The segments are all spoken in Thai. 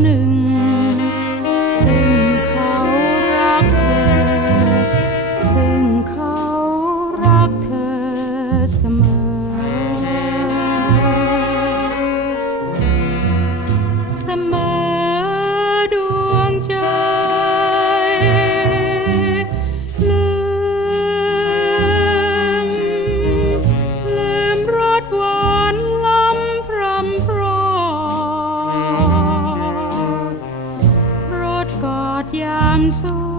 หนึ่ง ซึ่งเขารักเธอ ซึ่งเขารักเธอเสมอ I'm so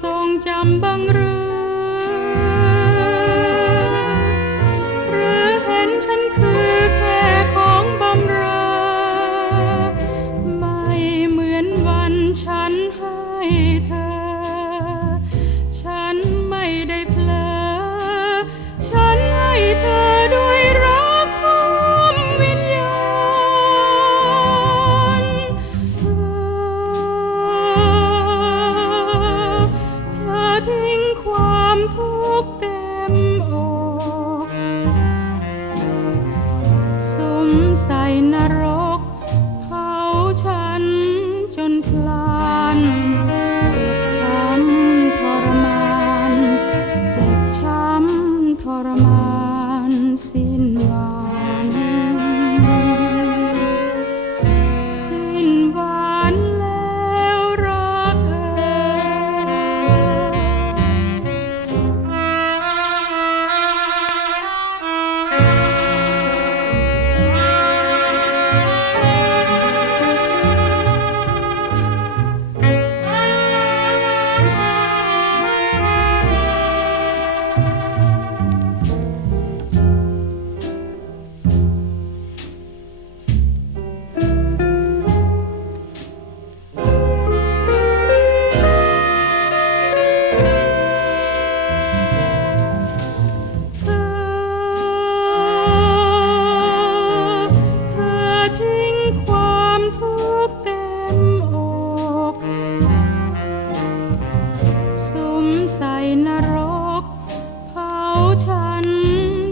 សងចាំបងរើ ใส่นรกเผาฉัน ฉัน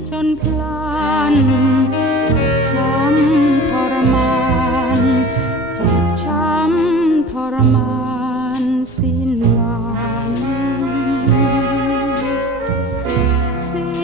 จนพลันจ็บช้ำทรมานจ็บช้ำทรมานสิ้นหวังสิ้น